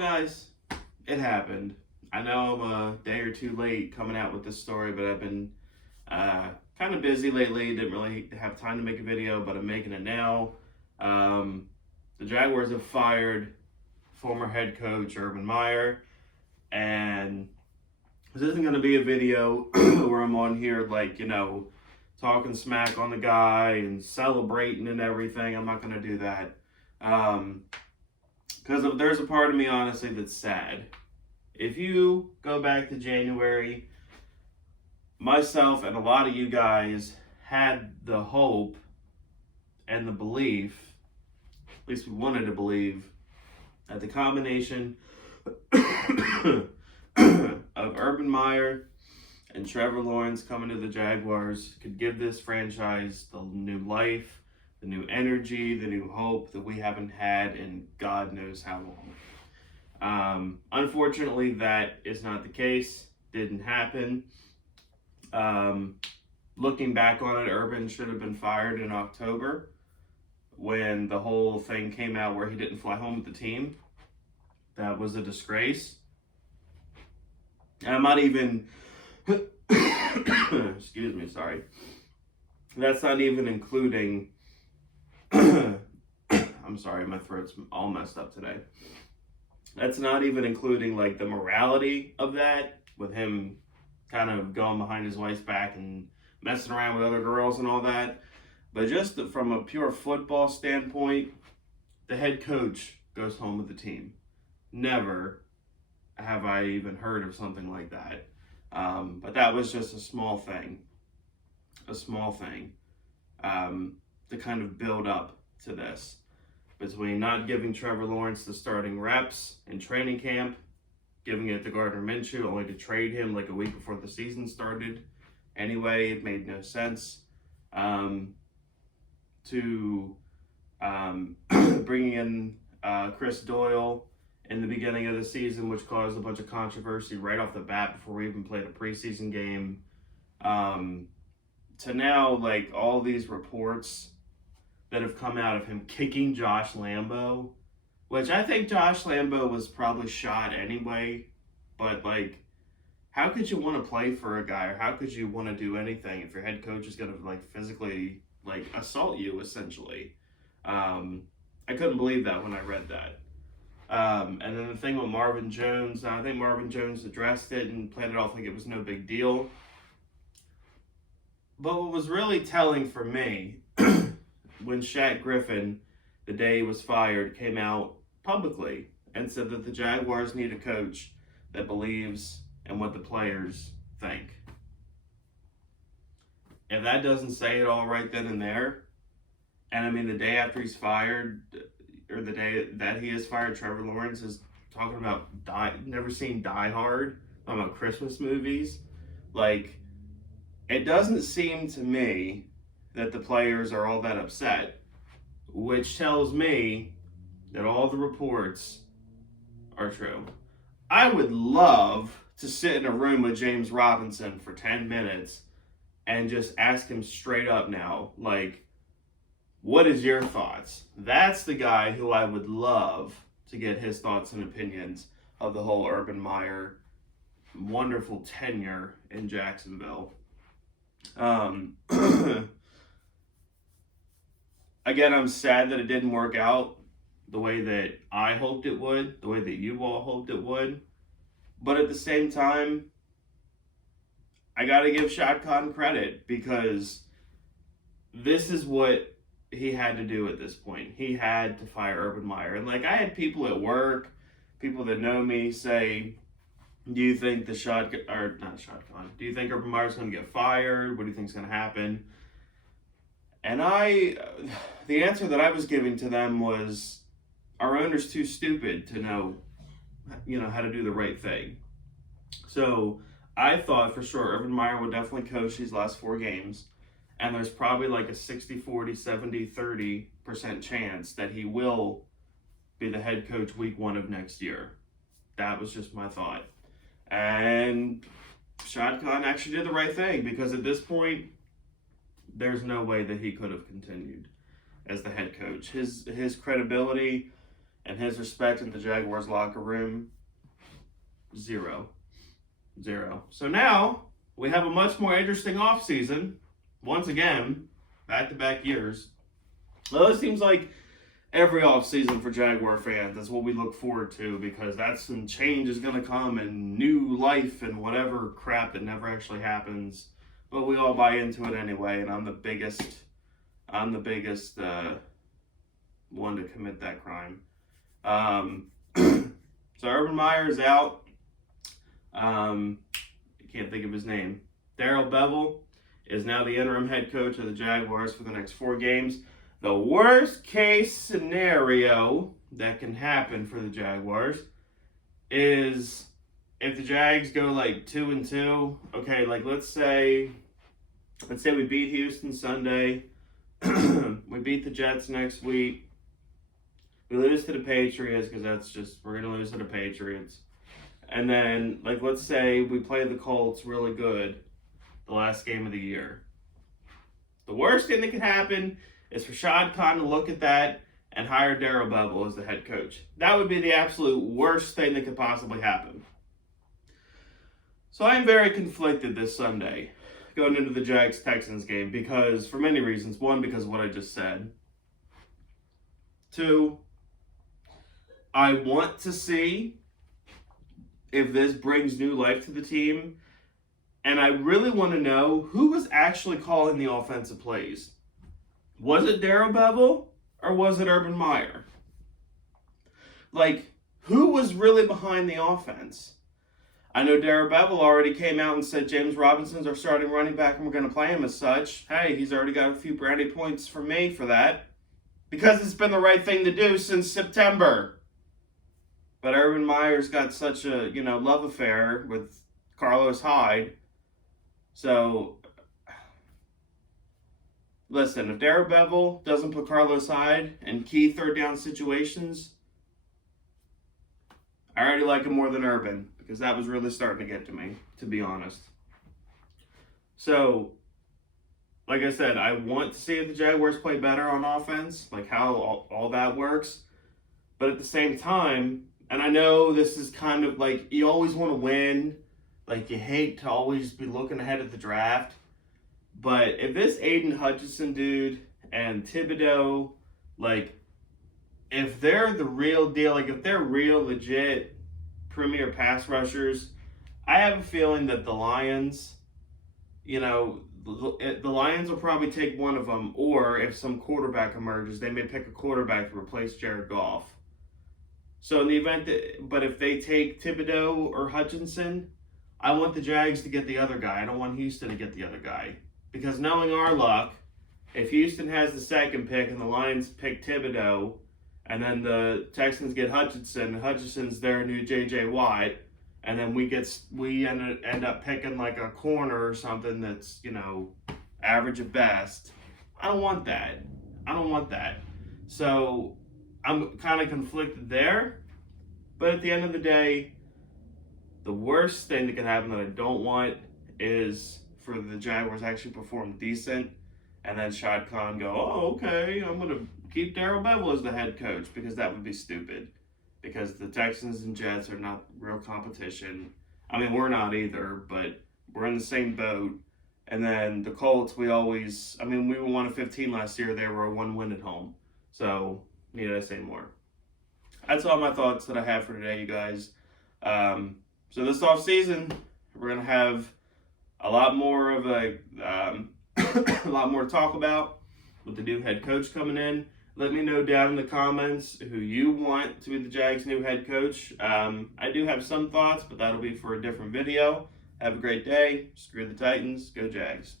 guys, it happened. I know I'm a day or two late coming out with this story, but I've been kind of busy lately. Didn't really have time to make a video, but I'm making it now. The Jaguars have fired former head coach Urban Meyer, and this isn't going to be a video where I'm on here talking smack on the guy and celebrating and everything. I'm not going to do that. Because there's a part of me, honestly, that's sad. If you go back to January, myself and a lot of you guys had the hope and the belief, at least we wanted to believe, that the combination of Urban Meyer and Trevor Lawrence coming to the Jaguars could give this franchise the new life, the new energy, the new hope that we haven't had in God knows how long. Unfortunately, that is not the case. Didn't happen. Looking back on it, Urban should have been fired in October when the whole thing came out where he didn't fly home with the team. That was a disgrace. And I'm not even, excuse me, sorry. That's not even including, I'm sorry, my throat's all messed up today. That's not even including the morality of that, with him kind of going behind his wife's back and messing around with other girls and all that. But just from a pure football standpoint, the head coach goes home with the team. Never have I even heard of something like that. But that was just a small thing to kind of build up to this. Between not giving Trevor Lawrence the starting reps in training camp, giving it to Gardner Minshew, only to trade him a week before the season started. Anyway, it made no sense. To bringing in Chris Doyle in the beginning of the season, which caused a bunch of controversy right off the bat before we even played a preseason game. To now, all these reports that have come out of him kicking Josh Lambo, which I think Josh Lambo was probably shot anyway, but how could you want to play for a guy, or how could you want to do anything if your head coach is going to physically assault you, essentially? I couldn't believe that when I read that. And then the thing with Marvin Jones, I think Marvin Jones addressed it and played it off like it was no big deal. But what was really telling for me, when Shaq Griffin, the day he was fired, came out publicly and said that the Jaguars need a coach that believes in what the players think. If that doesn't say it all right then and there, and I mean the day after he's fired, or the day that he is fired, Trevor Lawrence is talking about never seen Die Hard, talking about Christmas movies. It doesn't seem to me that the players are all that upset, which tells me that all the reports are true. I would love to sit in a room with James Robinson for 10 minutes and just ask him straight up now, what is your thoughts? That's the guy who I would love to get his thoughts and opinions of the whole Urban Meyer wonderful tenure in Jacksonville. Again, I'm sad that it didn't work out the way that I hoped it would, the way that you all hoped it would. But at the same time, I got to give Shad Khan credit, because this is what he had to do at this point. He had to fire Urban Meyer. And I had people at work, people that know me, say, do you think do you think Urban Meyer's going to get fired? What do you think is going to happen? And the answer that I was giving to them was, our owner's too stupid to know, how to do the right thing. So I thought for sure Urban Meyer would definitely coach these last 4 games. And there's probably a 60-40, 70-30% chance that he will be the head coach week 1 of next year. That was just my thought. And Shad Khan actually did the right thing, because at this point, there's no way that he could have continued as the head coach. His credibility and his respect in the Jaguars locker room, 0. So now we have a much more interesting offseason. Once again, back-to-back years. Well, it seems like every offseason for Jaguar fans, that's what we look forward to, because that's when change is going to come and new life and whatever crap that never actually happens. But we all buy into it anyway, and I'm the biggest one to commit that crime. So Urban Meyer is out. I can't think of his name. Darrell Bevel is now the interim head coach of the Jaguars for the next 4 games. The worst case scenario that can happen for the Jaguars is if the Jags go like 2-2. Okay, like let's say we beat Houston Sunday. We beat the Jets next week. We lose to the Patriots because we're going to lose to the Patriots. And then, like, let's say we play the Colts really good the last game of the year. The worst thing that could happen is for Shad Khan to look at that and hire Darrell Bevel as the head coach. That would be the absolute worst thing that could possibly happen. So I'm very conflicted this Sunday going into the Jags-Texans game because, for many reasons. 1, because of what I just said. 2, I want to see if this brings new life to the team. And I really want to know who was actually calling the offensive plays. Was it Darrell Bevel or was it Urban Meyer? Like, who was really behind the offense? I know Darrell Bevel already came out and said James Robinson's our starting running back and we're going to play him as such. Hey, he's already got a few brownie points from me for that. Because it's been the right thing to do since September. But Urban Meyer's got such a, love affair with Carlos Hyde. So, listen, if Darrell Bevel doesn't put Carlos Hyde in key third down situations, I already like him more than Urban, because that was really starting to get to me, to be honest. So, like I said, I want to see if the Jaguars play better on offense, like how all that works. But at the same time, and I know this is kind of like, you always want to win. Like, you hate to always be looking ahead at the draft. But if this Aiden Hutchinson dude and Thibodeau, like, if they're the real deal, like, if they're real, legit premier pass rushers, I have a feeling that the Lions, the Lions will probably take one of them. Or if some quarterback emerges, they may pick a quarterback to replace Jared Goff. So in the event but if they take Thibodeau or Hutchinson, I want the Jags to get the other guy. I don't want Houston to get the other guy. Because knowing our luck, if Houston has the second pick and the Lions pick Thibodeau, and then the Texans get Hutchinson, Hutchinson's their new J.J. Watt, and then we end up picking like a corner or something that's, average at best. I don't want that. So I'm kind of conflicted there. But at the end of the day, the worst thing that can happen that I don't want is for the Jaguars actually perform decent and then Shad Khan go, oh, okay, I'm going to keep Darrell Bevel as the head coach, because that would be stupid. Because the Texans and Jets are not real competition. I mean, we're not either, but we're in the same boat. And then the Colts, we were 1-15 last year. They were a 1-win at home. So, need I say more? That's all my thoughts that I have for today, you guys. So this off season, we're gonna have a lot more of a lot more to talk about with the new head coach coming in. Let me know down in the comments who you want to be the Jags' new head coach. I do have some thoughts, but that'll be for a different video. Have a great day. Screw the Titans. Go Jags.